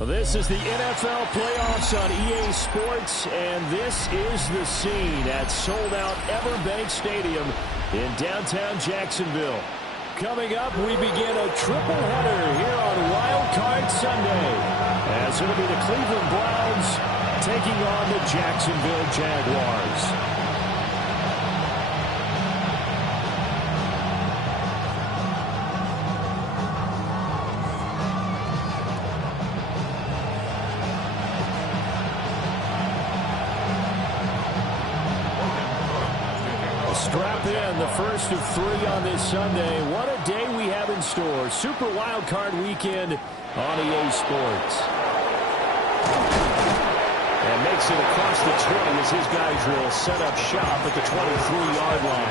This is the NFL playoffs on EA Sports, and this is the scene at sold-out Everbank Stadium in downtown Jacksonville. Coming up, we begin a triple header here on Wild Card Sunday, as it'll be the Cleveland Browns taking on the Jacksonville Jaguars. Strap in, the first of 3 on this Sunday. What a day we have in store. Super Wild Card Weekend on EA Sports. And makes it across the 20 as his guys will set up shop at the 23-yard line.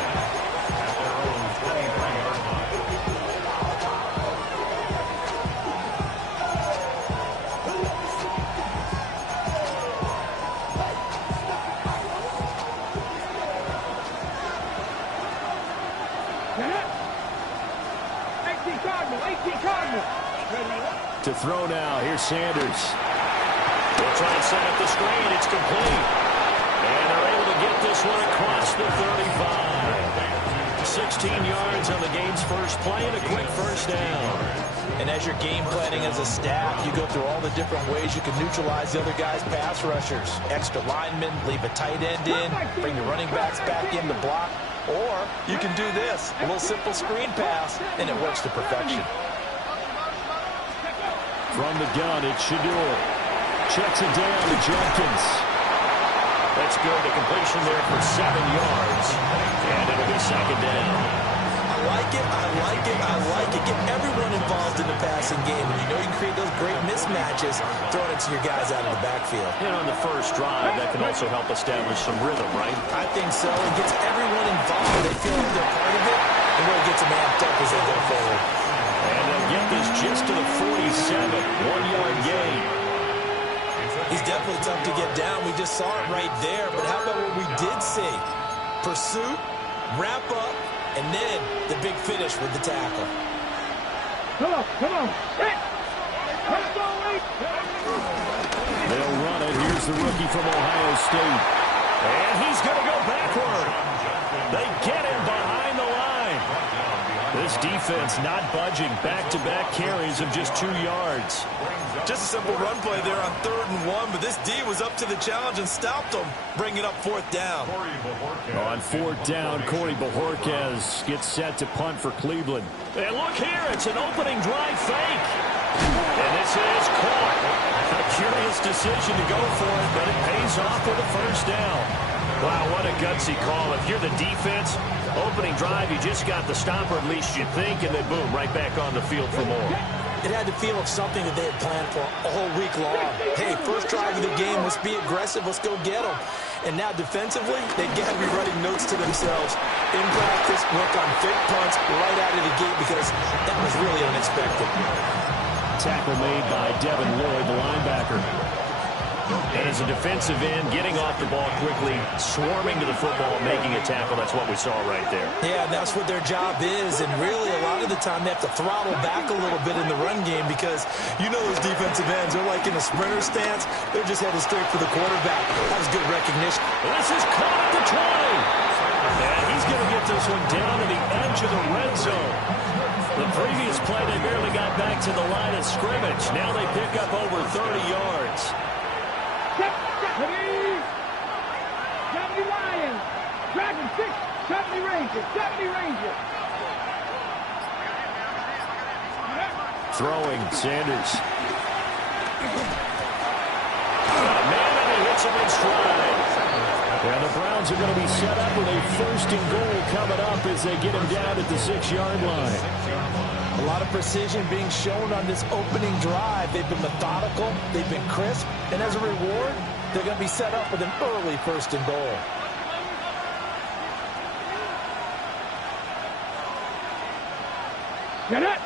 To throw now. Here's Sanders. They'll try and set up the screen. It's complete. And they're able to get this one across the 35. 16 yards on the game's first play and a quick first down. And as you're game planning as a staff, you go through all the different ways you can neutralize the other guy's pass rushers. Extra linemen, leave a tight end in, bring your running backs back in to block. Or you can do this, a little simple screen pass, and it works to perfection. From the gun, it's Shador. Checks it down to Jenkins. That's good. The completion there for 7 yards. And it'll be second down. I like it, I like it, I like it. Get everyone involved in the passing game. And you know you can create those great mismatches, throwing it to your guys out of the backfield. And on the first drive, that can also help establish some rhythm, right? I think so. It gets everyone involved. They feel like they're part of it. And really gets them amped up as they go forward. And they'll get this just to the 47, 1-yard gain. He's definitely tough to get down. We just saw it right there. But how about what we did see? Pursuit, wrap up, and then the big finish with the tackle. Come on. They'll run it. Here's the rookie from Ohio State. And he's going to go backward. They get him behind the line. This defense not budging. Back-to-back carries of just 2 yards. Just a simple run play there on 3rd and 1, but this D was up to the challenge and stopped them, bringing up 4th down. On 4th down, Corey Bojorquez gets set to punt for Cleveland. And look here, it's an opening drive fake. And this is caught. A curious decision to go for it, but it pays off with a first down. Wow, what a gutsy call. If you're the defense, opening drive, you just got the stopper, at least you think, and then boom, right back on the field for more. It had the feel of something that they had planned for all week long. Hey, first drive of the game, let's be aggressive, let's go get them. And now defensively, they got to be writing notes to themselves. In practice, work on fake punts right out of the gate because that was really unexpected. Tackle made by Devin Lloyd, the linebacker. And as a defensive end, getting off the ball quickly, swarming to the football, making a tackle. That's what we saw right there. Yeah, that's what their job is. And really, a lot of the time, they have to throttle back a little bit in the run game because you know those defensive ends, they're like in a sprinter stance. They're just headed straight for the quarterback. That was good recognition. This is caught at the 20. And he's going to get this one down to the edge of the red zone. The previous play, they barely got back to the line of scrimmage. Now they pick up over 30 yards. 70 Lions, Dragon 6, 70 Rangers, 70 Rangers. Throwing, Sanders. Man, and he hits him in stride. And the Browns are going to be set up with a 1st and goal coming up as they get him down at the 6-yard line. A lot of precision being shown on this opening drive. They've been methodical, they've been crisp, and as a reward, they're going to be set up with an early 1st and goal. Get it!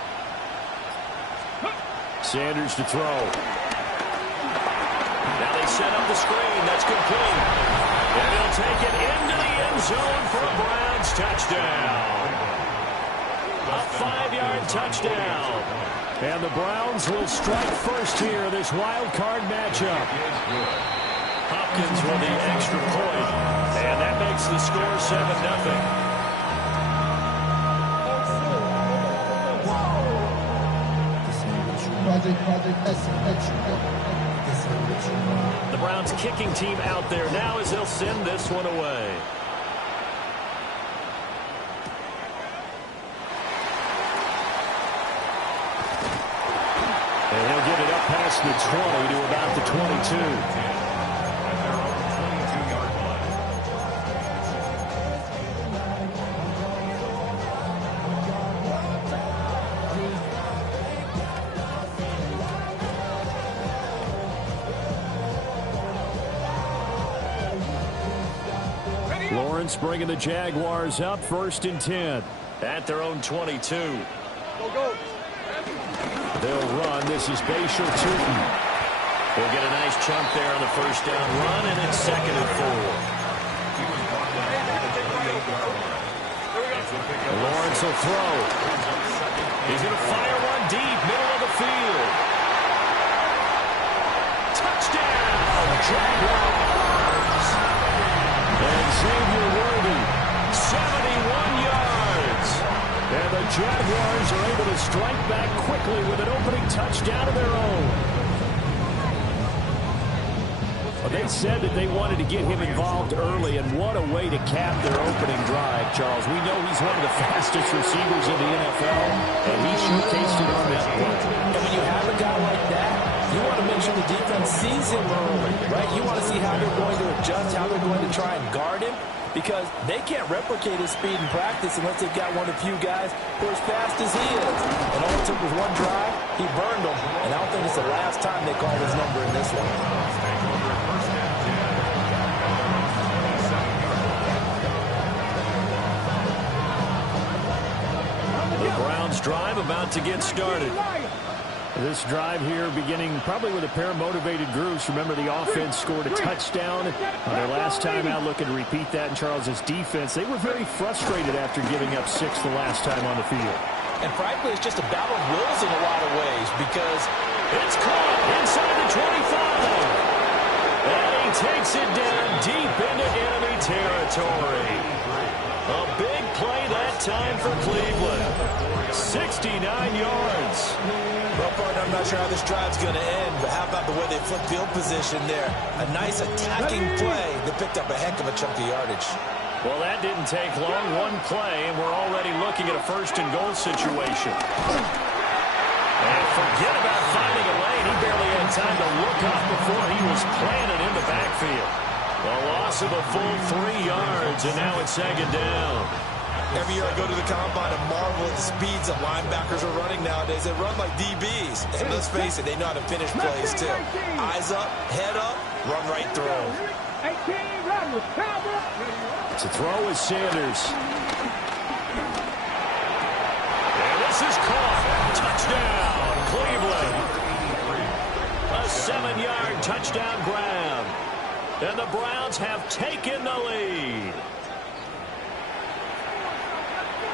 Sanders to throw. Now they set up the screen. That's complete. And they'll take it into the end zone for a Browns touchdown. A 5-yard touchdown. And the Browns will strike first here, this wild card matchup. Hopkins with the extra point, and that makes the score 7-0. The Browns kicking team out there now as they'll send this one away. And he'll get it up past the 20 to about the 22. Lawrence bringing the Jaguars up, 1st and 10 at their own 22. Go. They'll run. This is Basher Tootin. We'll get a nice chunk there on the first down run, and it's 2nd and 4. Lawrence will throw. He's going to fire one deep, middle of the field. Touchdown, Jaguars! And Xavier Worthy, 71 yards. And the Jaguars are able to strike back quickly with an opening touchdown of their own. Well, they said that they wanted to get him involved early, and what a way to cap their opening drive, Charles. We know he's one of the fastest receivers in the NFL, and he showcased it on that play. And when you have a guy like that, you want to make sure the defense sees him early, right? You want to see how they're going to adjust, how they're going to try and guard him, because they can't replicate his speed in practice unless they've got one of the few guys who are as fast as he is. And all it took was one drive, he burned them, and I don't think it's the last time they call his number in this one. The Browns drive about to get started. This drive here beginning probably with a pair of motivated groups. Remember, the offense scored a touchdown on their last time out, looking to repeat that in Charles's defense. They were very frustrated after giving up 6 the last time on the field. And frankly, it's just a battle of wills in a lot of ways, because it's caught inside the 25. And he takes it down deep into enemy territory. A big play that time for Cleveland. 69 yards. Well, partner, I'm not sure how this drive's going to end, but how about the way they flip field position there? A nice attacking play that picked up a heck of a chunk of yardage. Well, that didn't take long. One play, and we're already looking at a 1st and goal situation. And forget about finding a lane. He barely had time to look up before he was planted in the backfield. A loss of a full 3 yards, and now it's 2nd down. Every year I go to the combine and marvel at the speeds that linebackers are running nowadays. They run like DBs. And let's face it, they know how to finish plays too. Eyes up, head up, run right through them. To throw is Sanders. And this is caught. Touchdown, Cleveland. A 7-yard touchdown grab. And the Browns have taken the lead.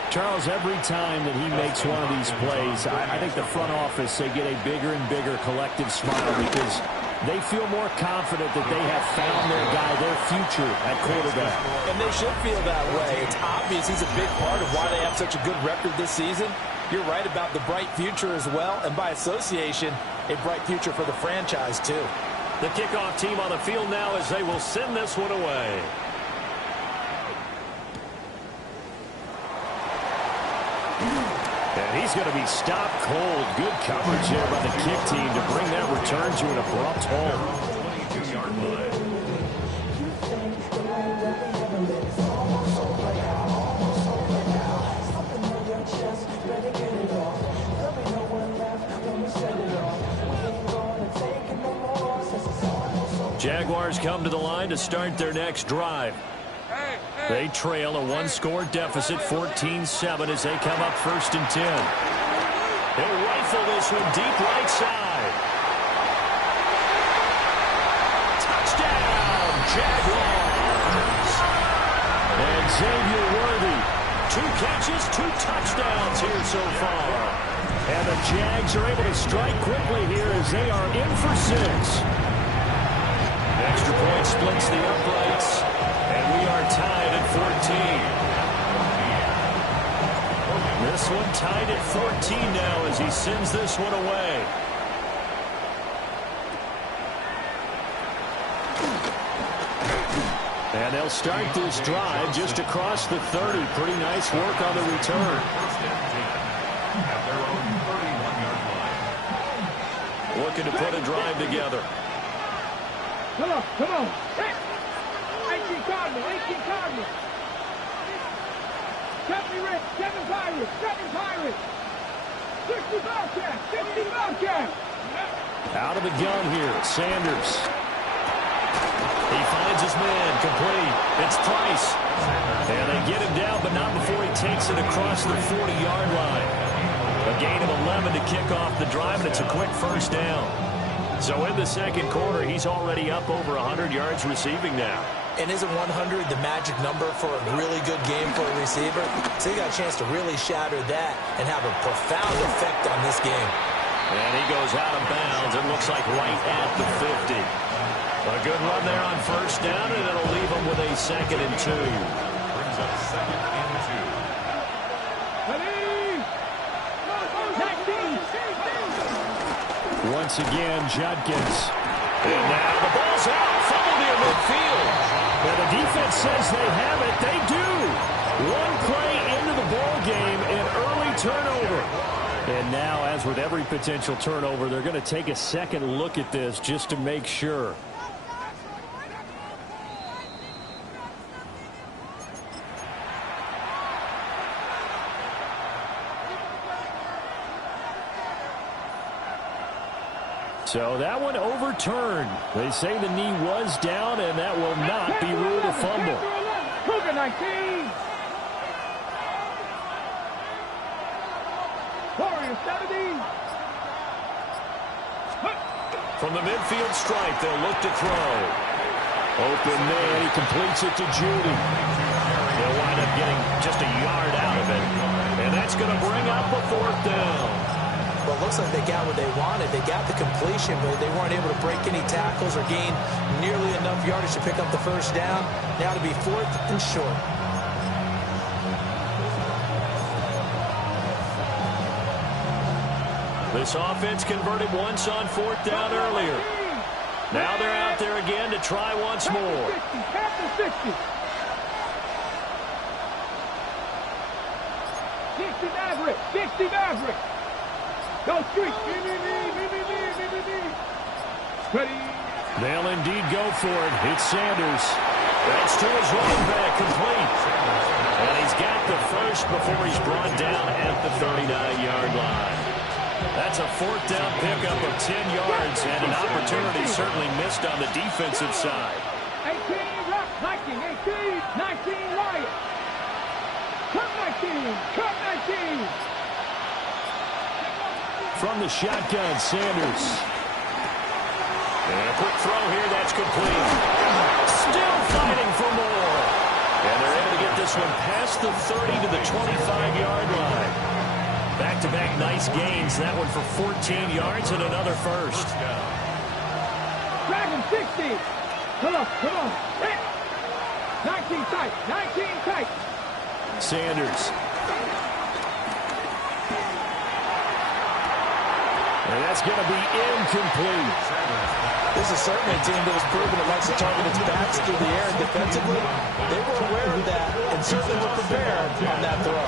Charles, every time that he makes one of these plays, I think the front office, they get a bigger and bigger collective smile because they feel more confident that they have found their guy, their future at quarterback. And they should feel that way. It's obvious he's a big part of why they have such a good record this season. You're right about the bright future as well, and by association, a bright future for the franchise too. The kickoff team on the field now as they will send this one away. And he's going to be stopped cold. Good coverage there by the kick team to bring that return to an abrupt halt. 22-yard line. Jaguars come to the line to start their next drive. They trail a one-score deficit, 14-7, as they come up 1st and 10. They'll rifle this one deep right side. Touchdown, Jaguars! And Xavier Worthy, 2 catches, 2 touchdowns here so far. And the Jags are able to strike quickly here as they are in for 6. Extra point splits the uprights, and we are tied at 14. This one tied at 14 now as he sends this one away. And they'll start this drive just across the 30. Pretty nice work on the return. Looking to put a drive together. Come on, come on. 18 Cardinal, 18 Cardinal. 70 Red, 7 Pirates, 7 Pirates. 60 Bobcats, 60 Bobcats. Out of the gun here, Sanders. He finds his man, complete. It's Price. And they get him down, but not before he takes it across the 40-yard line. A gain of 11 to kick off the drive, and it's a quick first down. So in the second quarter, he's already up over 100 yards receiving now. And isn't 100 the magic number for a really good game for a receiver? So he got a chance to really shatter that and have a profound effect on this game. And he goes out of bounds. It looks like right at the 50. A good run there on first down, and it'll leave him with a 2nd and 2. Brings up 2nd and 2. Once again, Judkins. And now the ball's out. Fumble near midfield. And the defense says they have it. They do. One play into the ball game, an early turnover. And now, as with every potential turnover, they're going to take a second look at this just to make sure. So that one overturned. They say the knee was down, and that will not be ruled a fumble. Cougar 19. Warrior 70. From the midfield stripe, they'll look to throw. Open man, he completes it to Judy. They'll wind up getting just a yard out of it. And that's going to bring up a 4th down. Well, it looks like they got what they wanted. They got the completion, but they weren't able to break any tackles or gain nearly enough yardage to pick up the first down. Now to be 4th and short. This offense converted once on 4th down earlier. Now they're out there again to try once more. 60. 60 Maverick. 60 Maverick. Go street. Ready. They'll indeed go for it. It's Sanders. That's to his running back, complete. And he's got the first before he's brought down at the 39-yard line. That's a 4th down pickup of 10 yards and an opportunity certainly missed on the defensive side. 18 Rock, 19, 19 Riot. Cut 19, cut 19. From the shotgun, Sanders. And a quick throw here, that's complete. Still fighting for more. And they're able to get this one past the 30 to the 25-yard line. Back-to-back nice gains. That one for 14 yards and another first. Dragon 60. Come on. 19 tight, 19 tight. Sanders. And that's going to be incomplete. This is certainly a team that has proven it likes to target its backs through the air and defensively. They were aware of that and certainly were prepared on that throw.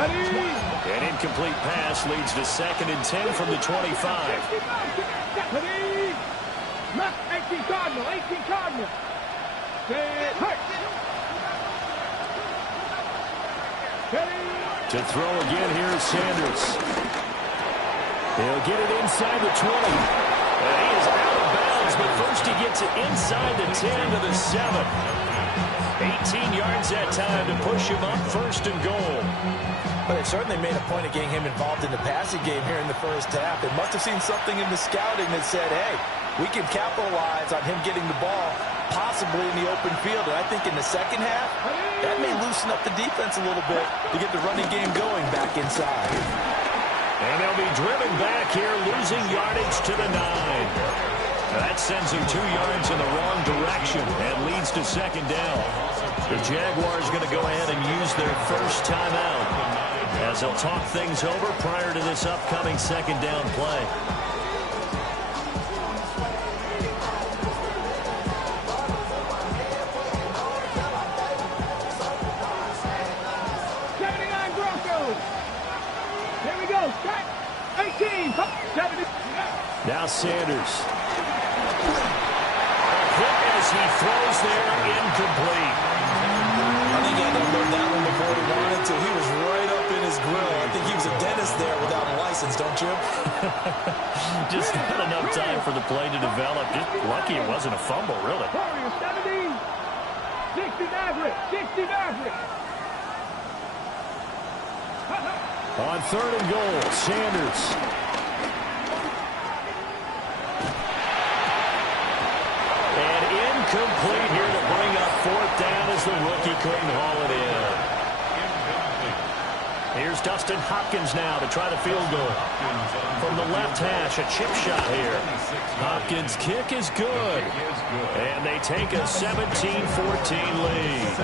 An incomplete pass leads to 2nd and 10 from the 25. 18 Cardinal, 18 Cardinal. To throw again, here's Sanders. He'll get it inside the 20. And he is out of bounds, but first he gets it inside the 10 to the 7. 18 yards that time to push him up 1st and goal. But they certainly made a point of getting him involved in the passing game here in the first half. They must have seen something in the scouting that said, hey, we can capitalize on him getting the ball possibly in the open field. And I think in the second half, that may loosen up the defense a little bit to get the running game going back inside. And they'll be driven back here, losing yardage to the 9. That sends him 2 yards in the wrong direction and leads to second down. The Jaguars going to go ahead and use their first timeout as they'll talk things over prior to this upcoming second down play. Now Sanders. Quick as he throws there, incomplete. I think he had to learn that one before he wanted to. He was right up in his grill. I think he was a dentist there without a license, don't you? Just not enough time for the play to develop. Just lucky it wasn't a fumble, really. 70, 60 Maverick, 60 Maverick. On 3rd and goal, Sanders. And incomplete here to bring up 4th down as the rookie couldn't haul it in. Here's Dustin Hopkins now to try the field goal. From the left hash, a chip shot here. Hopkins' kick is good. And they take a 17-14 lead.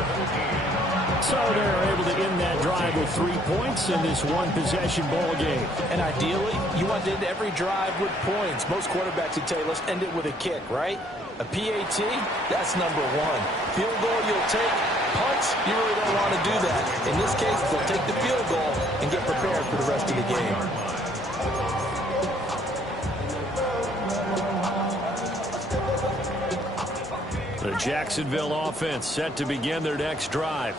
So they're able to end that drive with 3 points in this one-possession ball game. And ideally, you want to end every drive with points. Most quarterbacks would tell you, let's end it with a kick, right? A PAT, that's number 1. Field goal you'll take. Punts, you really don't want to do that. In this case, they'll take the field goal and get prepared for the rest of the game. The Jacksonville offense set to begin their next drive.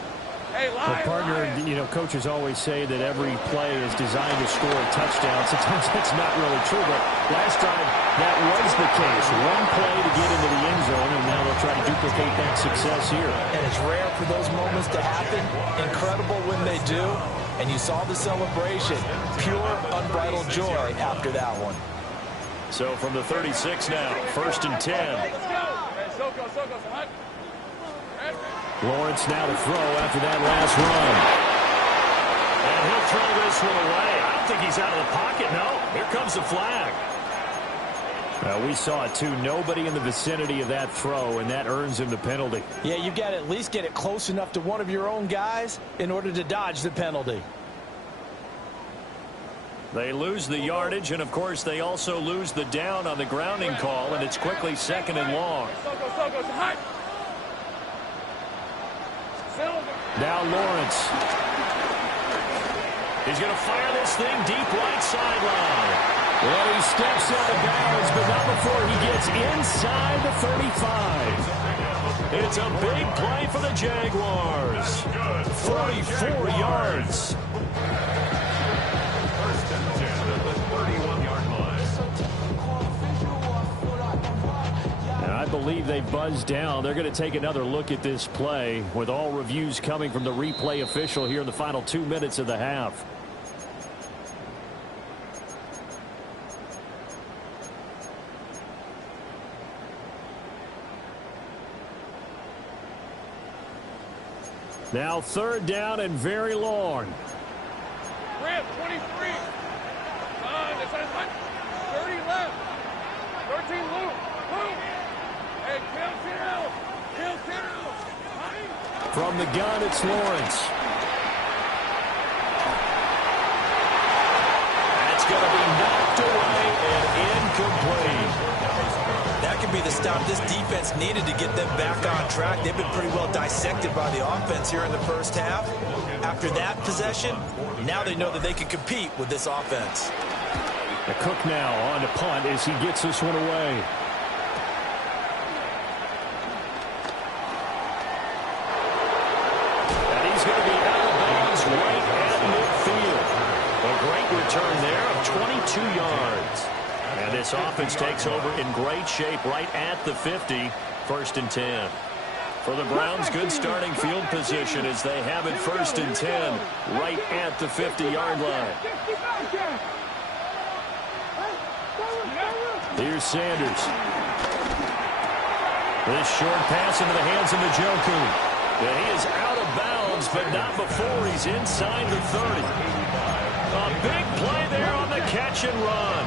Well, partner, coaches always say that every play is designed to score a touchdown. Sometimes that's not really true, but last drive, that was the case. One play to get into the end zone, and now they'll try to duplicate that success here. And it's rare for those moments to happen. Incredible when they do. And you saw the celebration. Pure, unbridled joy after that one. So from the 36 now, 1st and 10. Lawrence now to throw after that last run. And he'll throw this one away. I don't think he's out of the pocket. No, here comes the flag. We saw it too. Nobody in the vicinity of that throw, and that earns him the penalty. Yeah, you've got to at least get it close enough to one of your own guys in order to dodge the penalty. They lose the yardage, and of course they also lose the down on the grounding call, and it's quickly 2nd and long. Now Lawrence. He's going to fire this thing deep right sideline. Well, he steps out of bounds, but not before he gets inside the 35. It's a big play for the Jaguars. 44 yards. First and 10 at the 31-yard line. And I believe they buzzed down. They're going to take another look at this play with all reviews coming from the replay official here in the final 2 minutes of the half. Now 3rd down and very long. Ramp 23. 30 left. 13 loop. Hey, kill. From the gun, it's Lawrence. That's going to be knocked away and incomplete. That could be the stop this defense needed to get them back on track. They've been pretty well dissected by the offense here in the first half. After that possession, now they know that they can compete with this offense. The Cook now on to punt as he gets this one away. And he's going to be out of bounds right at midfield. A great return there of 22 yards. And this offense takes over in great shape right at the 50. 1st and 10. For the Browns, good starting field position as they have it 1st and 10 right at the 50-yard line. Here's Sanders. This short pass into the hands of Njoku. And he is out of bounds, but not before he's inside the 30. A big play there on the a catch and run.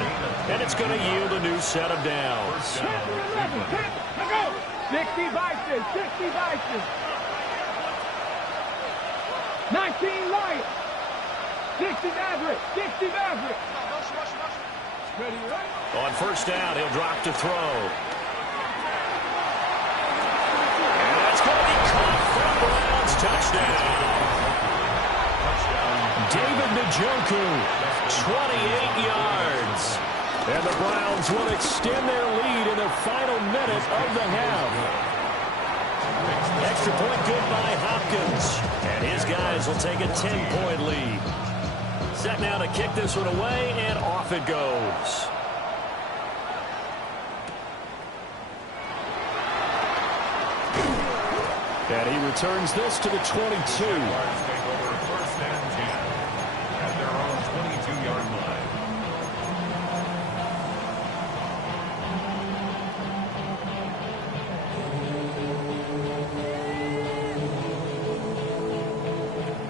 And it's going to yield a new set of downs. 10 to 11. 10. Let's go. 60 Vikings. 60 Vikings. 19 Lions. 60 Maverick. 60 Maverick. Ready, right? On first down, he'll drop to throw. And that's going to be caught for a Browns touchdown. David Njoku, 28 yards. And the Browns will extend their lead in the final minute of the half. Extra point good by Hopkins. And his guys will take a 10-point lead. Set now to kick this one away, and off it goes. And he returns this to the 22.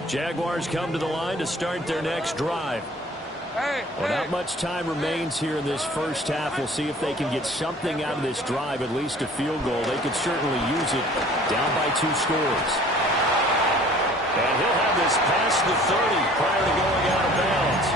Jaguars come to the line to start their next drive. Well, not much time remains here in this first half. We'll see if they can get something out of this drive, at least a field goal. They could certainly use it down by 2 scores. And he'll have this past the 30 prior to going out of bounds.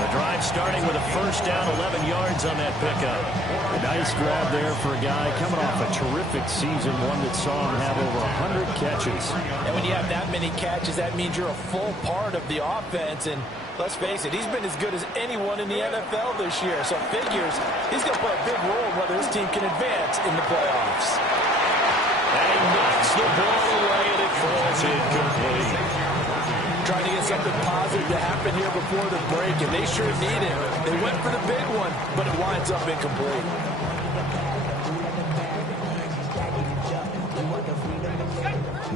The drive starting with a first down, 11 yards on that pickup. A nice grab there for a guy coming off a terrific season, one that saw him have over 100 catches. And when you have that many catches, that means you're a full part of the offense. And let's face it, he's been as good as anyone in the NFL this year. So it figures he's going to play a big role in whether his team can advance in the playoffs. And he knocks the ball away, and it falls incomplete. Trying to get something positive to happen here before the break, and they sure need it. They went for the big one, but it winds up incomplete.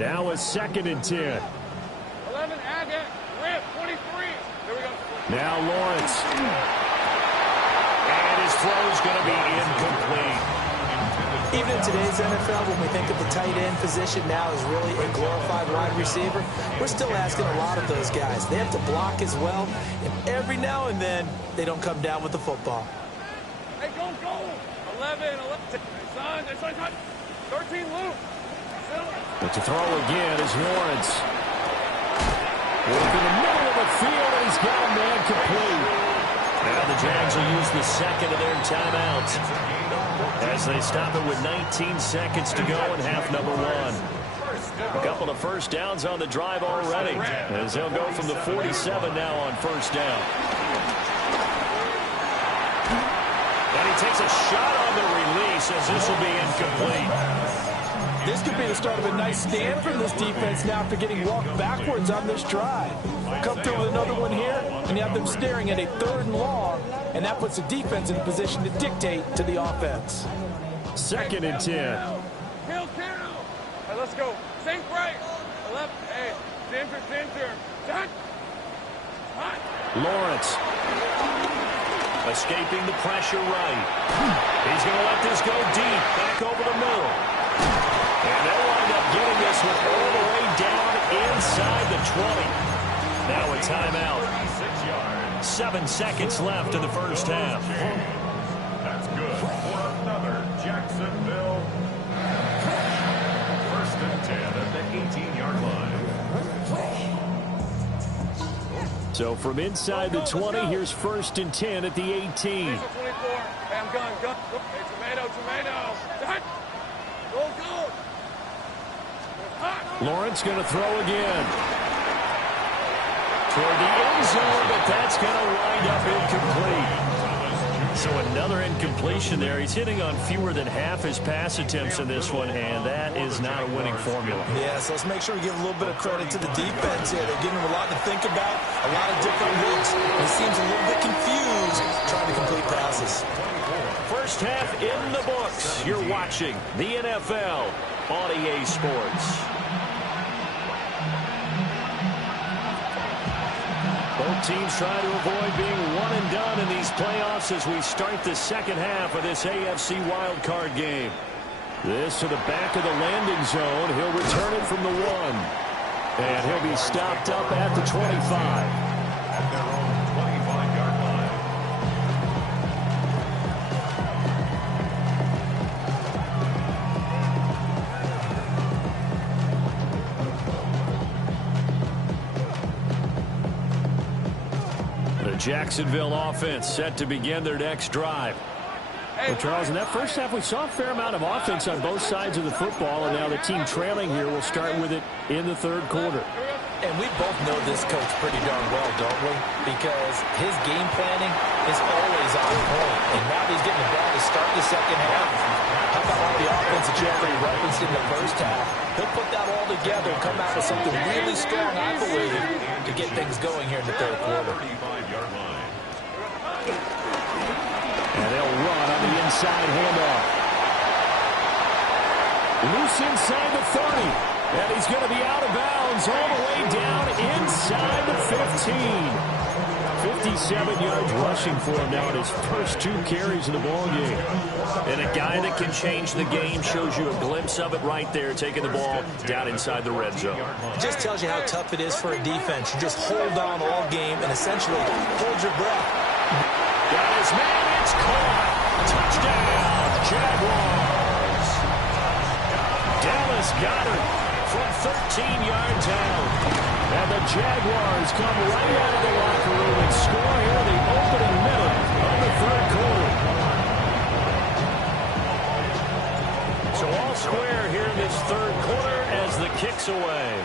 Now a 2nd and 10. 11, add that. Rip, 23. There we go. Now Lawrence. And his throw is going to be incomplete. Even in today's NFL, when we think of the tight end position now as really a glorified wide receiver, we're still asking a lot of those guys. They have to block as well, and every now and then, they don't come down with the football. Hey, go. 11. Son, 13 loop. But to throw again is Lawrence. Work in the middle of the field, and he's got a man complete. Now the Jags will use the second of their timeouts as they stop it with 19 seconds to go in half number 1. A couple of first downs on the drive already, as they'll go from the 47 now on first down. And he takes a shot on the release, as this will be incomplete. This could be the start of a nice stand from this defense now after getting walked backwards on this drive. Come through with another one here, and you have them staring at a 3rd and long, and that puts the defense in a position to dictate to the offense. 2nd and 10. Kill. Hey, let's go. Sink right. 11. Hey, center. Done. Lawrence escaping the pressure right. He's going to let this go deep, back over the middle. And they'll wind up getting this one all the way down inside the 20. Now a timeout. 7 seconds left in the first half. That's good for another Jacksonville. 1st and 10 at the 18-yard line. So from inside the 20, here's 1st and 10 at the 18. 24. Hey, I'm gun. Hey, tomato. Done. Go. Lawrence going to throw again. Toward the end zone, but that's going to wind up incomplete. So another incompletion there. He's hitting on fewer than half his pass attempts in this one, and that is not a winning formula. Yeah, so let's make sure we give a little bit of credit to the defense here. They're giving him a lot to think about, a lot of different looks. He seems a little bit confused trying to complete passes. First half in the books. You're watching the NFL on EA Sports. Both teams try to avoid being one and done in these playoffs as we start the second half of this AFC wildcard game. This to the back of the landing zone. He'll return it from the 1. And he'll be stopped up at the 25. At their own 25-yard line. Jacksonville offense set to begin their next drive. Well, Charles, in that first half, we saw a fair amount of offense on both sides of the football, and now the team trailing here will start with it in the third quarter. And we both know this coach pretty darn well, don't we? Because his game planning is always on point. And now he's getting the ball to start the second half. How about all the offense that you already referenced in the first half? He'll put that all together and come out with something really strong, I believe, to get things going here in the third quarter. And they'll run on the inside handoff. Loose inside the 30. And he's going to be out of bounds all the way down inside the 15. 57 yards rushing for him now in his first 2 carries in the ballgame. And a guy that can change the game, shows you a glimpse of it right there, taking the ball down inside the red zone. It just tells you how tough it is for a defense. You just hold on all game and essentially hold your breath. Got his man, it's caught. Touchdown, Jaguars. Dallas Goedert from 13 yards out. And the Jaguars come right out of the locker room and score here in the opening minute of the third quarter. So all square here in this third quarter as the kick's away.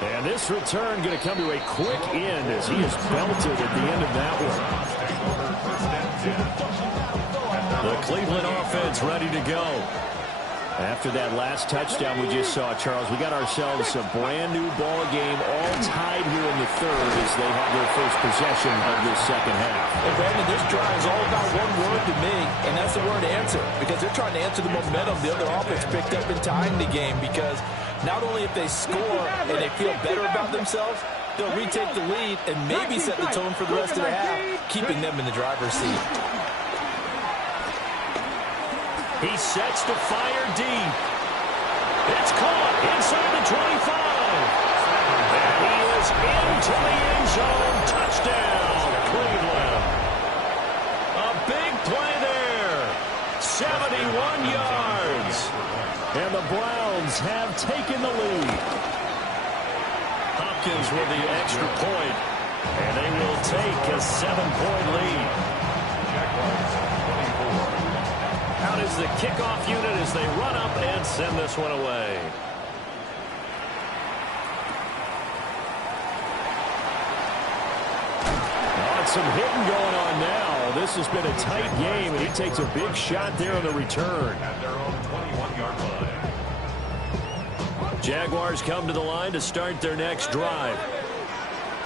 And this return going to come to a quick end as he is belted at the end of that one. The Cleveland offense ready to go. After that last touchdown we just saw, Charles, we got ourselves a brand new ball game, all tied here in the third as they have their first possession of this second half. Well, Brandon, this drive is all about one word to me, and that's the word answer, because they're trying to answer the momentum the other offense picked up in tying the game, because not only if they score and they feel better about themselves, they'll retake the lead and maybe set the tone for the rest of the half, keeping them in the driver's seat. He sets to fire deep. It's caught inside the 25. And he is into the end zone. Touchdown, Cleveland. A big play there. 71 yards. And the Browns have taken the lead. Hopkins with the extra point. And they will take a 7-point lead. Out is the kickoff unit as they run up and send this one away. Some hitting going on now. This has been a tight game, and he takes a big shot there on the return. At their own 21-yard line. Jaguars come to the line to start their next drive.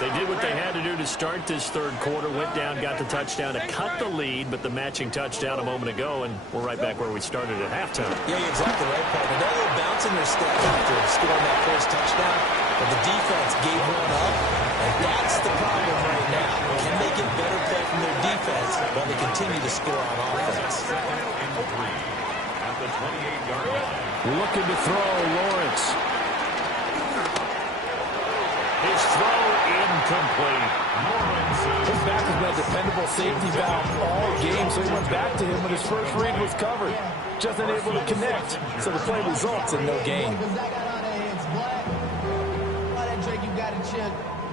They did what they had to do to start this third quarter, went down, got the touchdown to cut the lead, but the matching touchdown a moment ago, and we're right back where we started at halftime. Yeah, you're exactly right, partner. They're a little bounce in their step after scoring that first touchdown, but the defense gave one up, and that's the problem right now. Can they get better play from their defense while they continue to score on offense? At the 28-yard line. Looking to throw, Lawrence. His throw incomplete. His back has been a dependable safety valve all game, so he went back to him when his first read was covered. Just unable to connect, so the play results in no gain.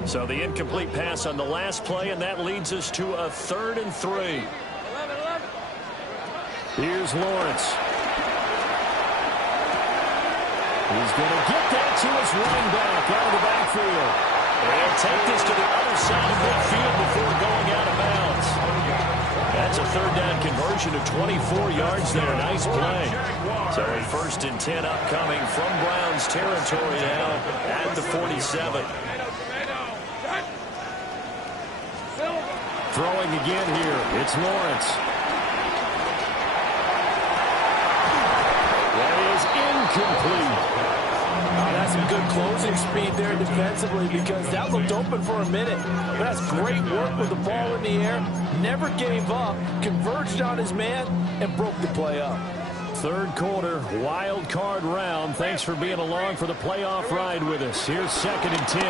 So the incomplete pass on the last play, and that leads us to a 3rd and 3. Here's Lawrence. He's going to get that to his running back out of the backfield. They'll take this to the other side of midfield before going out of bounds. That's a 3rd down conversion of 24 yards there. Nice play. So a 1st and 10 upcoming from Browns territory now at the 47. Throwing again here. It's Lawrence. That is incomplete. That's some good closing speed there defensively, because that looked open for a minute. But that's great work with the ball in the air. Never gave up, converged on his man, and broke the play up. Third quarter, wild card round. Thanks for being along for the playoff ride with us. Here's 2nd and 10.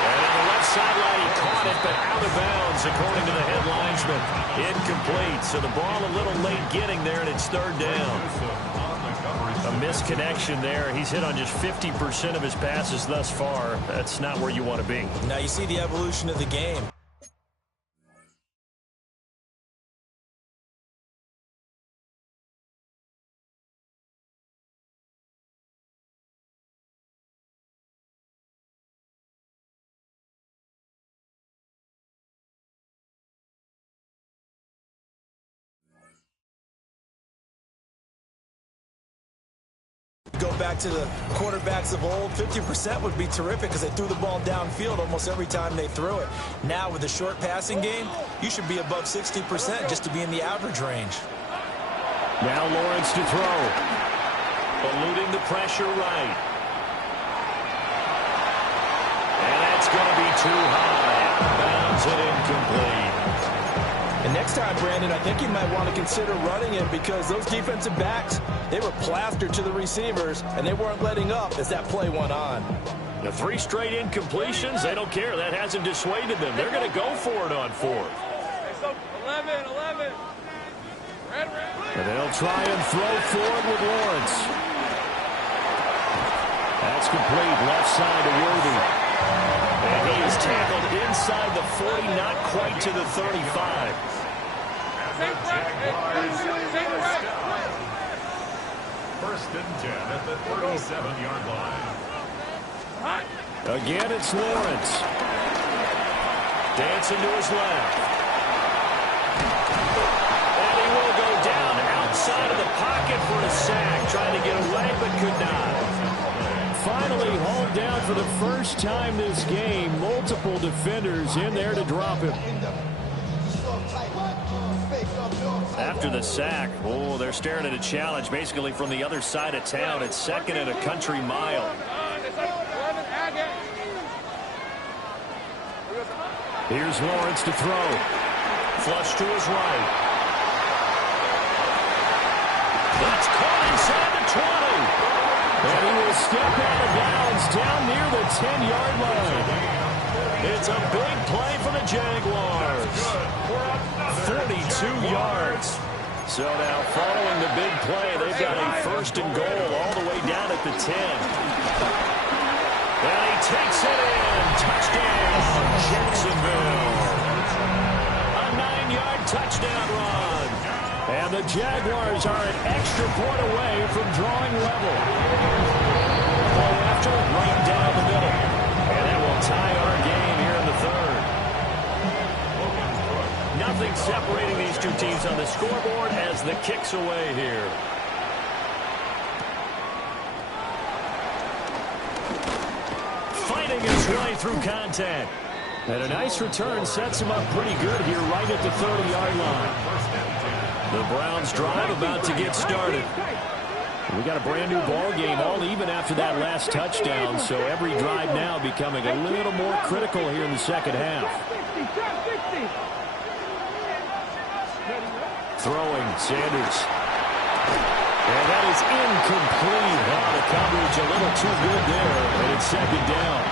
And on the left sideline, he caught it, but out of bounds, according to the head linesman. Incomplete, so the ball a little late getting there, and it's 3rd down. receiver. A misconnection there. He's hit on just 50% of his passes thus far. That's not where you want to be. Now you see the evolution of the game. Go back to the quarterbacks of old, 50% would be terrific because they threw the ball downfield almost every time they threw it. Now with the short passing game, you should be above 60% just to be in the average range. Now Lawrence to throw. Eluding the pressure right. And that's going to be too high. Bounds it incomplete. And next time, Brandon, I think you might want to consider running it because those defensive backs, they were plastered to the receivers, and they weren't letting up as that play went on. The 3 straight incompletions, they don't care. That hasn't dissuaded them. They're going to go for it on 4th. 11. Red. And they'll try and throw forward with Lawrence. That's complete. Left side to Worthy. And he is tackled inside the 40, not quite to the 35. First and 10 at the 37-yard line. Again, it's Lawrence. Dancing to his left. And he will go down outside of the pocket for a sack. Trying to get away, but could not. Finally hauled down for the first time this game. Multiple defenders in there to drop him. After the sack, oh, they're staring at a challenge basically from the other side of town. It's 2nd and a country mile. Here's Lawrence to throw. Flush to his right. That's caught inside the 20. And he will step out of bounds down near the 10-yard line. It's a big play for the Jaguars. 42 yards. So now following the big play, they've got a 1st and goal all the way down at the 10. And he takes it in. Touchdown, Jacksonville. A 9-yard touchdown run. And the Jaguars are an extra point away from drawing level. Play after, right down the middle. And that will tie our game here in the 3rd. Nothing separating these two teams on the scoreboard as the kick's away here. Fighting his way through contact. And a nice return sets him up pretty good here right at the 30-yard line. The Browns drive about to get started. We got a brand new ball game, all even after that last touchdown, so every drive now becoming a little more critical here in the second half. Throwing, Sanders. And that is incomplete. The coverage a little too good there, and it's 2nd down.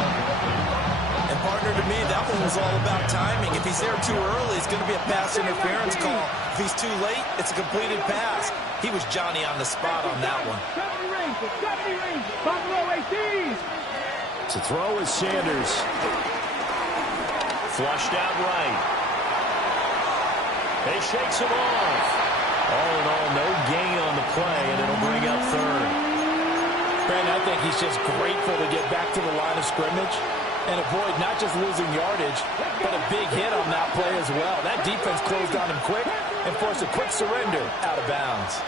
And partner, to me, that one was all about timing. If he's there too early, it's going to be a pass interference call. If he's too late, it's a completed pass. He was Johnny on the spot on that one. To throw is Sanders. Flushed out right. He shakes him off. All in all, no gain on the play, and it'll bring up 3rd. Brandon, I think he's just grateful to get back to the line of scrimmage and avoid not just losing yardage, but a big hit on that play as well. That defense closed on him quick and forced a quick surrender out of bounds.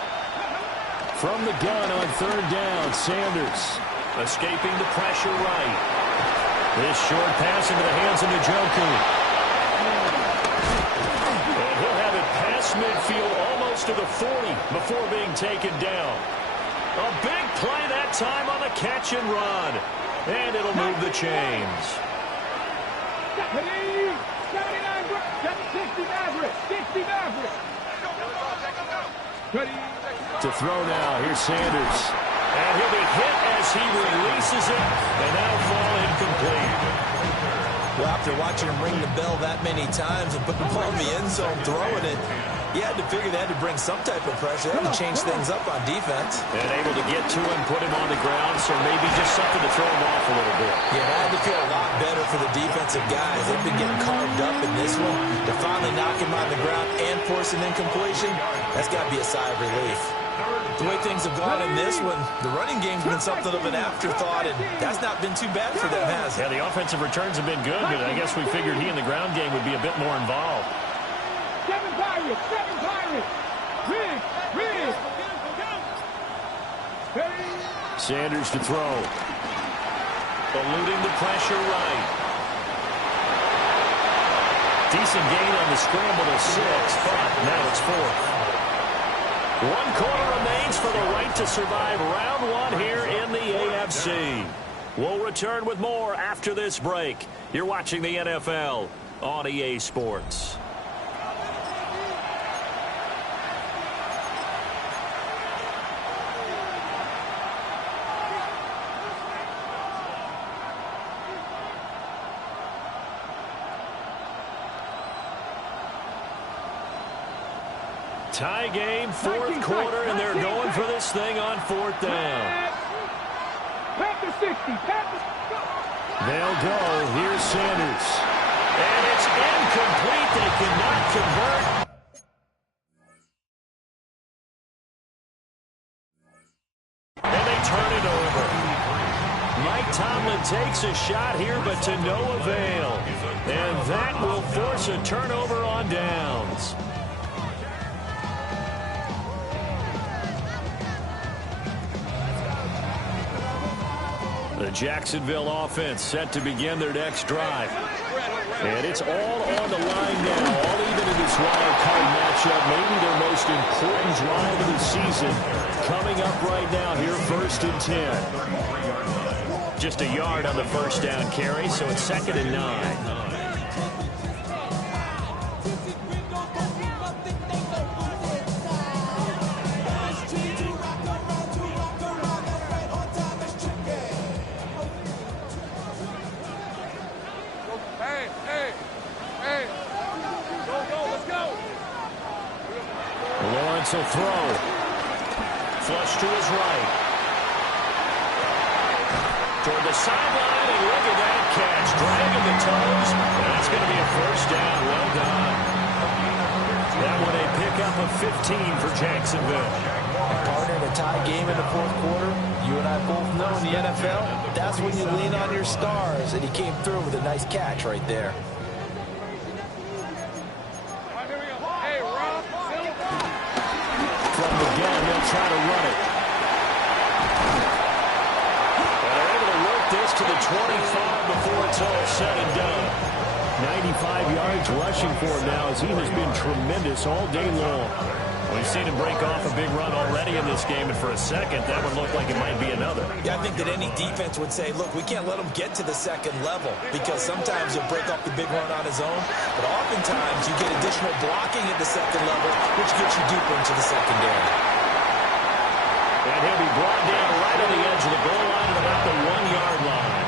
From the gun on 3rd down, Sanders. Escaping the pressure right. This short pass into the hands of Njoku. And he'll have it past midfield almost to the 40 before being taken down. A big play that time on the catch and run. And it'll move the chains. To throw now, here's Sanders. And he'll be hit as he releases it, and that'll fall incomplete. Well, after watching him ring the bell that many times and put the ball in the end zone, throwing it, You had to figure they had to bring some type of pressure. They had to change things up on defense. And able to get to him, put him on the ground, so maybe just something to throw him off a little bit. Yeah, that had to feel a lot better for the defensive guys. They've been getting carved up in this one. To finally knock him on the ground and force an incompletion, that's got to be a sigh of relief. The way things have gone in this one, the running game's been something of an afterthought, and that's not been too bad for them, has it? Yeah, the offensive returns have been good, but I guess we figured he in the ground game would be a bit more involved. Seven Pirates! Rig! Sanders to throw. Eluding the pressure right. Decent gain on the scramble to 6, but now it's 4th. 1 quarter remains for the right to survive round 1 here in the AFC. We'll return with more after this break. You're watching the NFL on EA Sports. Tie game, 4th quarter, and they're going for this thing on 4th down. They'll go. Here's Sanders. And it's incomplete. They cannot convert. And they turn it over. Mike Tomlin takes a shot here, but to no avail. And that will force a turnover on downs. The Jacksonville offense set to begin their next drive. And it's all on the line now, all even in this wild card matchup. Maybe their most important drive of the season coming up right now here, 1st and 10. Just a yard on the first down carry, so it's 2nd and 9. Will throw. Flush to his right. Toward the sideline, and look at that catch. Dragging the toes. And that's going to be a 1st down. Well done. That one a pickup of 15 for Jacksonville. Partner, in a tie game in the 4th quarter, you and I both know in the NFL, that's when you lean on your stars, and he came through with a nice catch right there. Try to run it. And they're able to work this to the 25 before it's all said and done. 95 yards rushing for him now as he has been tremendous all day long. We've seen him break off a big run already in this game, and for a second, that would look like it might be another. Yeah, I think that any defense would say, look, we can't let him get to the 2nd level because sometimes he'll break off the big run on his own, but oftentimes you get additional blocking at the 2nd level, which gets you deeper into the secondary. And he'll be brought down right on the edge of the goal line at about the 1-yard line.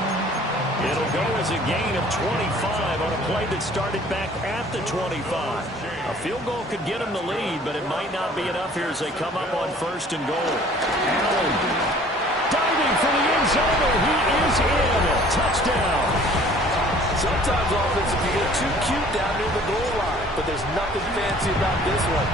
It'll go as a gain of 25 on a play that started back at the 25. A field goal could get them the lead, but it might not be enough here as they come up on 1st and goal. Allen diving for the end zone, and he is in. Touchdown. Sometimes offense, if you get too cute down near the goal line, but there's nothing fancy about this one.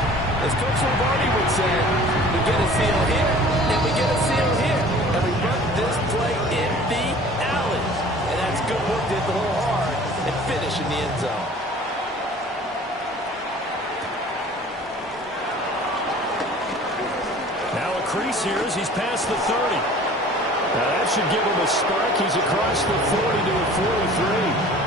As Coach Lombardi would say, we get a seal here, and we get a seal here, and we run this play in the alley. And that's good work to hit the hole hard and finish in the end zone. Now a crease here as he's past the 30. Now that should give him a spark. He's across the 40 to the 43.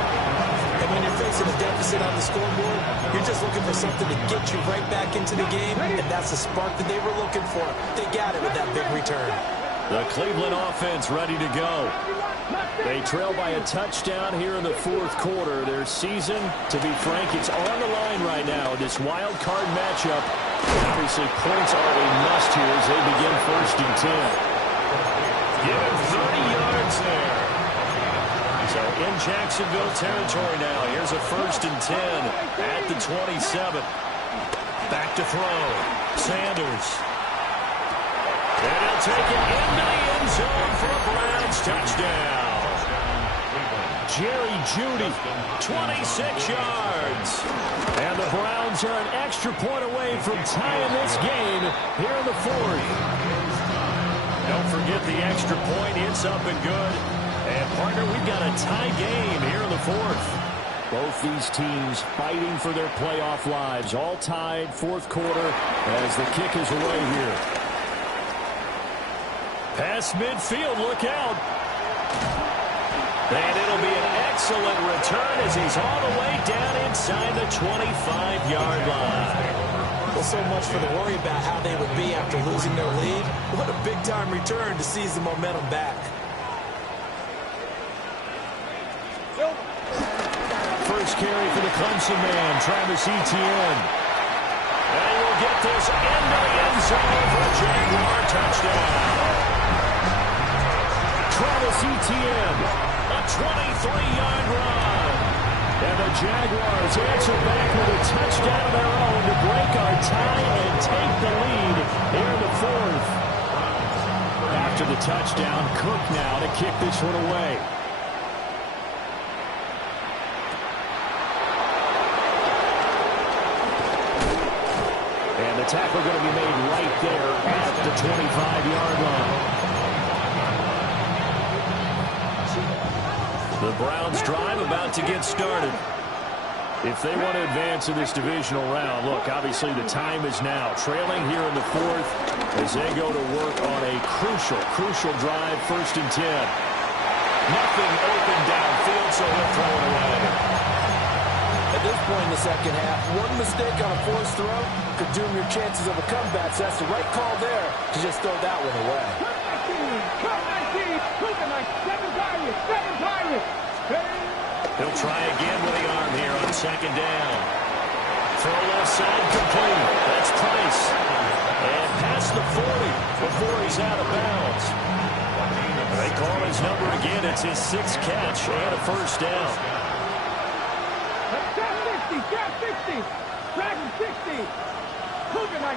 And when you're facing a deficit on the scoreboard, you're just looking for something to get you right back into the game, and that's the spark that they were looking for. They got it with that big return. The Cleveland offense ready to go. They trail by a touchdown here in the 4th quarter. Their season, to be frank, it's on the line right now in this wild card matchup. Obviously, points are a must here as they begin 1st and 10. Give him 30 yards there. So in Jacksonville territory now. Here's a 1st and 10 at the 27. Back to throw. Sanders. And he'll take it into the end zone for a Browns touchdown. Jerry Jeudy, 26 yards. And the Browns are an extra point away from tying this game here in the fourth. Don't forget the extra point. It's up and good. And, partner, we've got a tie game here in the fourth. Both these teams fighting for their playoff lives. All tied, fourth quarter, as the kick is away here. Past midfield, look out. And it'll be an excellent return as he's all the way down inside the 25-yard line. Well, so much for the worry about how they would be after losing their lead. What a big-time return to seize the momentum back. First carry for the Clemson man, Travis Etienne. And we'll get this into the end zone for a Jaguar touchdown. Travis Etienne, a 23-yard run. And the Jaguars answer back with a touchdown of their own to break our tie and take the lead here in the fourth. After the touchdown, Cook now to kick this one away. And the tackle going to be made right there at the 25-yard line. The Browns drive about to get started. If they want to advance in this divisional round, look, obviously the time is now. Trailing here in the fourth as they go to work on a crucial drive, 1st and 10. Nothing open downfield, so he'll throw it away. At this point in the second half, one mistake on a forced throw could doom your chances of a comeback. So that's the right call there to just throw that one away. He'll try again with the arm here on 2nd down. Throw left side complete. That's Price. And past the 40 before he's out of bounds. They call his number again. It's his 6th catch and a 1st down. Grab 60, Dragon 60, Cougar 19.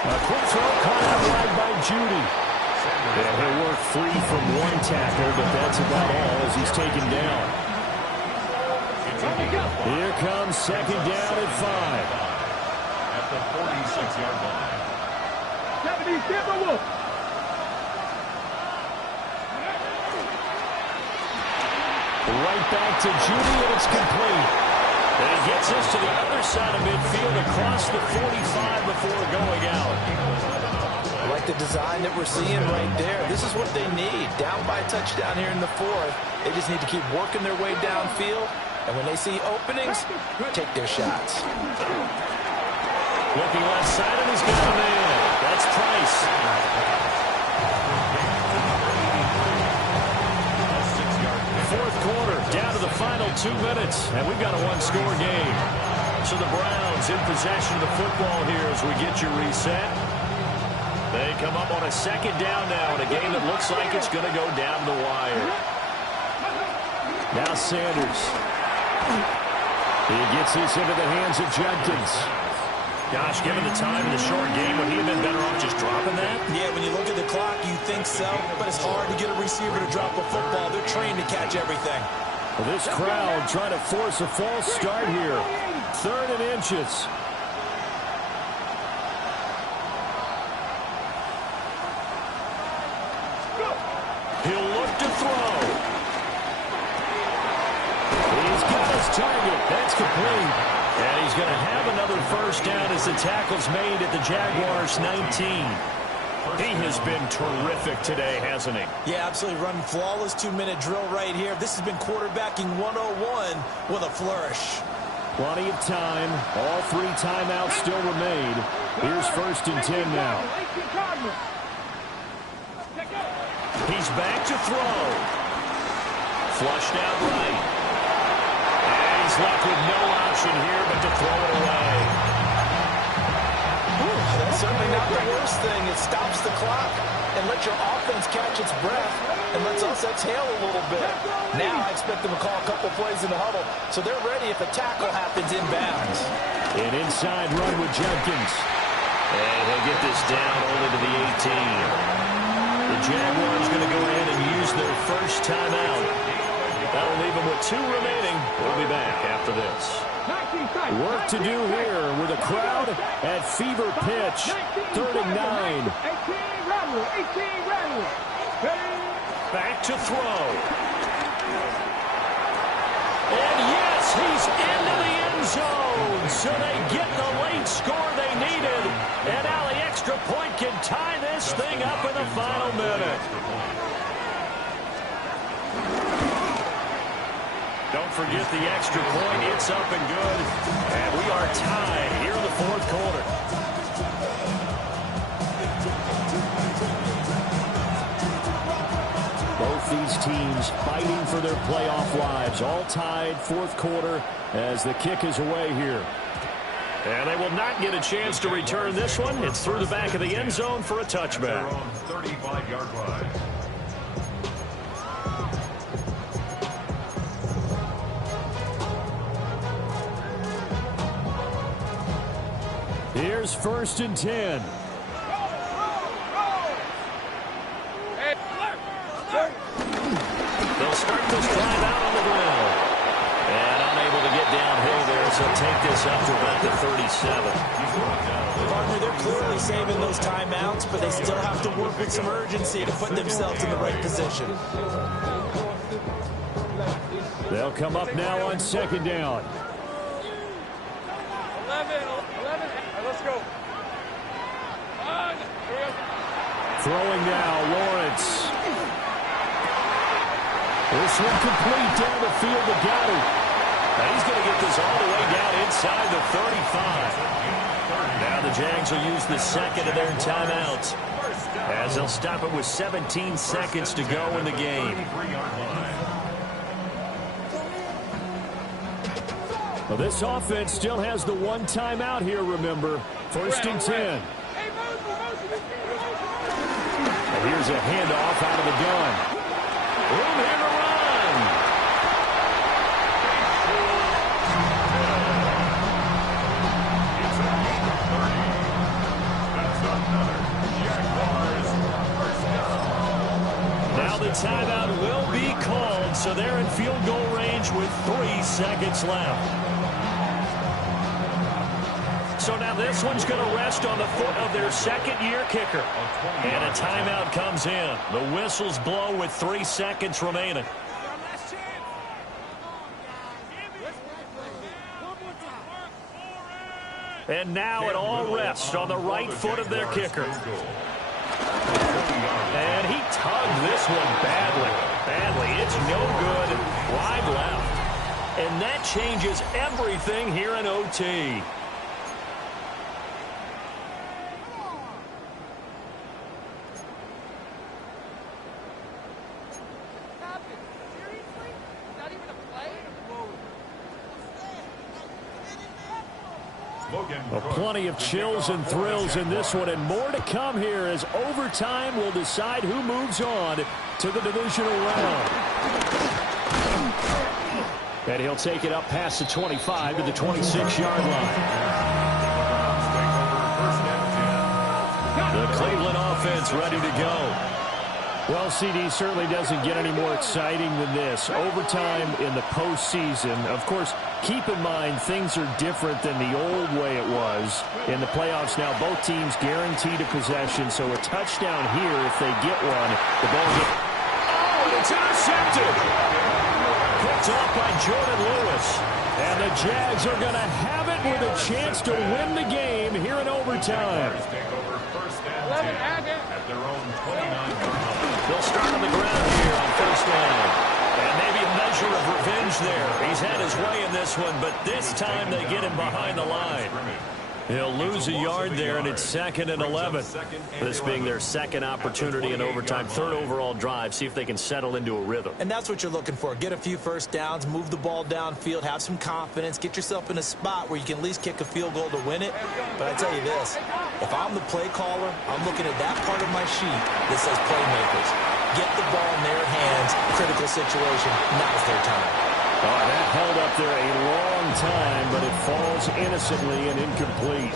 A quick throw caught out wide by Jeudy. And he'll work free from one tackle, but that's about all as he's taken down. Here comes 2nd down at 5. At the 46-yard line. 70, Timberwolf. Right back to Jeudy, and it's complete. And he gets us to the other side of midfield across the 45 before going out. I like the design that we're seeing right there. This is what they need. Down by a touchdown here in the fourth. They just need to keep working their way downfield. And when they see openings, take their shots. Looking left side, and he's got a man. That's Price. Fourth quarter, down to the final 2 minutes, and we've got a one-score game. So the Browns in possession of the football here as we get you reset. They come up on a 2nd down now in a game that looks like it's going to go down the wire. Now Sanders. He gets this into the hands of Jenkins. Gosh, given the time in the short game, would he have been better off just dropping that? Yeah, when you look at the clock, you think so, but it's hard to get a receiver to drop a football. They're trained to catch everything. Well, this crowd trying to force a false start here. 3rd and inches. He'll look to throw. He's got his target. That's complete. And he's going to have another 1st down as the tackle's made at the Jaguars' 19. He has been terrific today, hasn't he? Yeah, absolutely running flawless 2-minute drill right here. This has been quarterbacking 101 with a flourish. Plenty of time. All 3 timeouts still remain. Here's 1st and 10 now. He's back to throw. Flushed out right. And he's left with no option here but to throw it away. That's certainly not The worst thing, it stops the clock and lets your offense catch its breath and lets us exhale a little bit. Now I expect them to call a couple plays in the huddle, so they're ready if a tackle happens inbounds. An inside run with Jenkins. And he'll get this down only to the 18. The Jaguars going to go ahead and use their first timeout. That'll leave them with 2 remaining. We'll be back after this. Work to do here with a crowd at fever pitch. 3rd and 9. Back to throw. And yes, he's into the end zone. So they get the late score they needed. And now the extra point can tie this thing up in the final minute. Don't forget the extra point. It's up and good. And we are tied here in the 4th quarter. Both these teams fighting for their playoff lives. All tied 4th quarter as the kick is away here. And they will not get a chance to return this one. It's through the back of the end zone for a touchback. 35-yard line. Here's 1st and 10. They'll start this drive out on the ground. And unable to get downhill there, so take this up to about the 37. Partner, they're clearly saving those timeouts, but they still have to work with some urgency to put themselves in the right position. They'll come up now on 2nd down. 11. Let's go. Throwing now, Lawrence. This one complete down the field to Goddard. And he's going to get this all the way down inside the 35. Now the Jags will use the second of their timeouts, as they'll stop it with 17 seconds to go in the game. Well, this offense still has the 1 timeout here, remember. 1st and 10. And here's a handoff out of the gun. Room here to run. Now the timeout will be called, so they're in field goal range with 3 seconds left. So now this one's going to rest on the foot of their 2nd-year kicker. And a timeout comes in. The whistles blow with 3 seconds remaining. And now it all rests on the right foot of their kicker. And he tugged this one badly. It's no good. Wide left. And that changes everything here in OT. Well, plenty of chills and thrills in this one, and more to come here as overtime will decide who moves on to the divisional round. And he'll take it up past the 25 to the 26-yard line. The Cleveland offense ready to go. Well, CD certainly doesn't get any more exciting than this. Overtime in the postseason. Of course, keep in mind things are different than the old way it was. In the playoffs now, both teams guaranteed a possession, so a touchdown here if they get one. The ball gets... Oh, and it's intercepted! Picked off by Jordan Lewis. And the Jags are going to have it with a chance to win the game here in overtime. At their own 29-yard line. They'll start on the ground here on 1st down. And maybe a measure of revenge there. He's had his way in this one, but this time they get him behind the line. He'll lose a yard there, and it's 2nd and 11. This being their 2nd opportunity in overtime, 3rd overall drive. See if they can settle into a rhythm. And that's what you're looking for. Get a few first downs, move the ball downfield, have some confidence, get yourself in a spot where you can at least kick a field goal to win it. But I tell you this, If I'm the play caller, I'm looking at that part of my sheet that says playmakers. Get the ball in their hands, critical situation, now's their time. Oh, that held up there a long time, but it falls innocently and incomplete.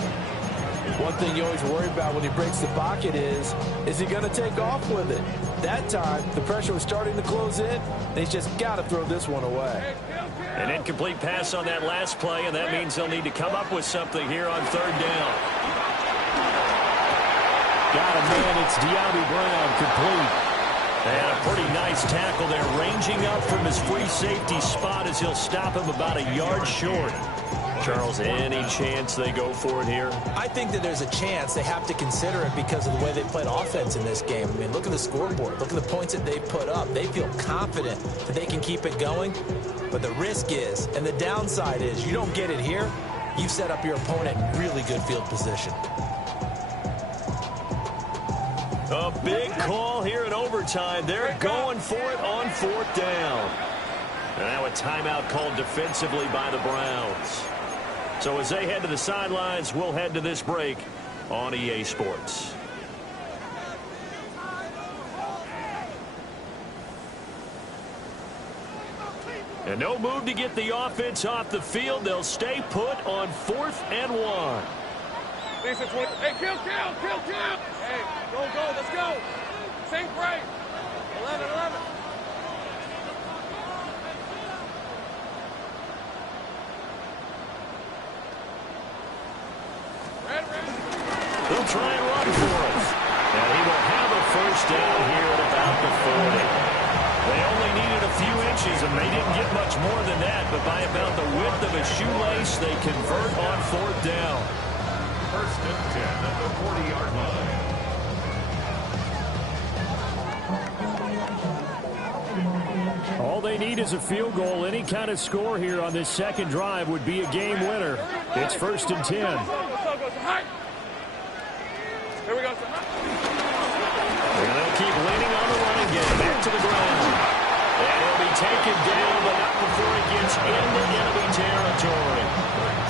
One thing you always worry about when he breaks the pocket is he going to take off with it? That time, the pressure was starting to close in, and he's just got to throw this one away. An incomplete pass on that last play, and that means they'll need to come up with something here on third down. Got a man, it's De'Ami Brown, complete. And a pretty nice tackle there, ranging up from his free safety spot as he'll stop him about a yard short. Charles, any chance they go for it here? I think that there's a chance. They have to consider it because of the way they played offense in this game. I mean, look at the scoreboard. Look at the points that they put up. They feel confident that they can keep it going. But the risk is, and the downside is, you don't get it here, you've set up your opponent in really good field position. A big call here in overtime. They're going for it on fourth down. And now a timeout called defensively by the Browns. So as they head to the sidelines, we'll head to this break on EA Sports. And no move to get the offense off the field. They'll stay put on 4th and 1. Hey, kill. Hey, go, let's go. Sink right. 11. He'll try and run for it. And he will have a first down here at about the 40. They only needed a few inches, and they didn't get much more than that. But by about the width of a shoelace, they convert on fourth down. First and 10 at the 40-yard line. All they need is a field goal. Any kind of score here on this second drive would be a game winner. It's first and 10. Here we go. And they'll keep leaning on the running game. Back to the ground. And he'll be taken down, but not before he gets into enemy territory.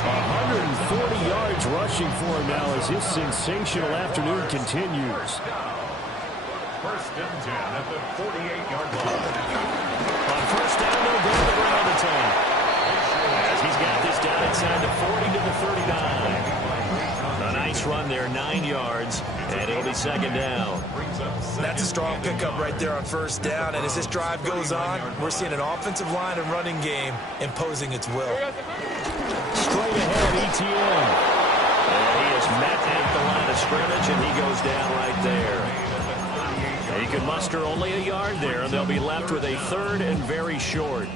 140 yards rushing for him now as this sensational afternoon continues. First and 10 at the 48-yard line. On first down, they'll go to the ground attack. As he's got this down inside the 40 to the 39. A nice run there, 9 yards, and it'll be second down. That's a strong pickup right there on first down, and as this drive goes on, we're seeing an offensive line and running game imposing its will. Straight ahead, ETN. And he is met at the line of scrimmage, and he goes down right there. He could muster only a yard there, and they'll be left with a third and very short.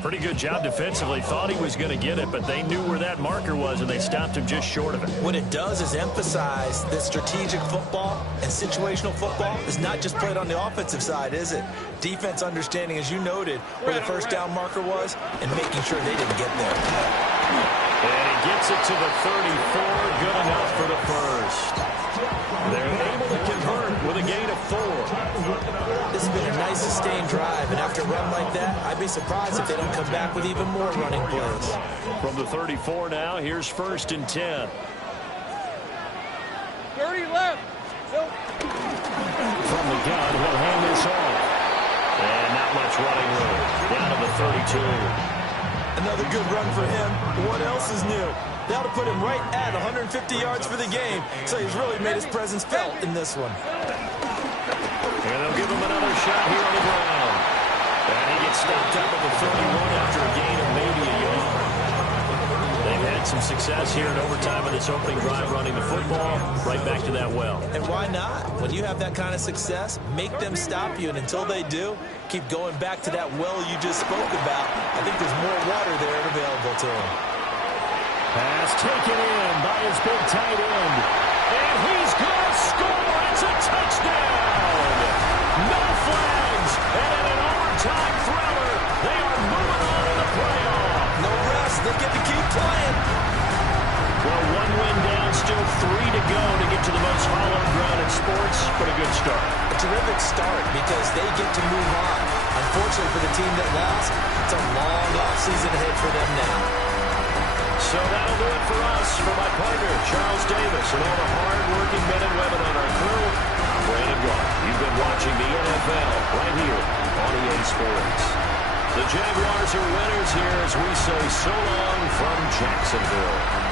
Pretty good job defensively. Thought he was going to get it, but they knew where that marker was, and they stopped him just short of it. What it does is emphasize that strategic football and situational football is not just played on the offensive side, is it? Defense understanding, as you noted, where the first down marker was and making sure they didn't get there. And he gets it to the 34. Good enough for the first. They're able to convert with a gain of 4. This has been a nice sustained drive, and after a run like that, I'd be surprised if they don't come back with even more running plays. From the 34 now, here's first and 10. 30 left. From the gun, he'll hand this off. And not much running room. Down to the 32. Another good run for him. What else is new? That'll put him right at 150 yards for the game, so he's really made his presence felt in this one. And they'll give him another shot here on the ground. And he gets stopped up at the 31 after a gain of maybe a yard. They've had some success here in overtime in this opening drive running the football. Right back to that well. And why not? When you have that kind of success, make them stop you, and until they do, keep going back to that well you just spoke about. I think there's more water there available to him. Pass taken in by his big tight end. And he's going to score. It's a touchdown. No flags. And in an overtime thriller, they are moving on in the playoff. No rest. They get to keep playing. Well, 1 win down, still 3 to go to get to the most hallowed ground in sports. But a good start. A terrific start because they get to move on. Unfortunately for the team that lost, it's a long offseason ahead for them now. So that'll do it for us. For my partner, Charles Davis, and all the hard-working men and women on our crew, I'm Brandon Gault. You've been watching the NFL right here on EA Sports. The Jaguars are winners here as we say so long from Jacksonville.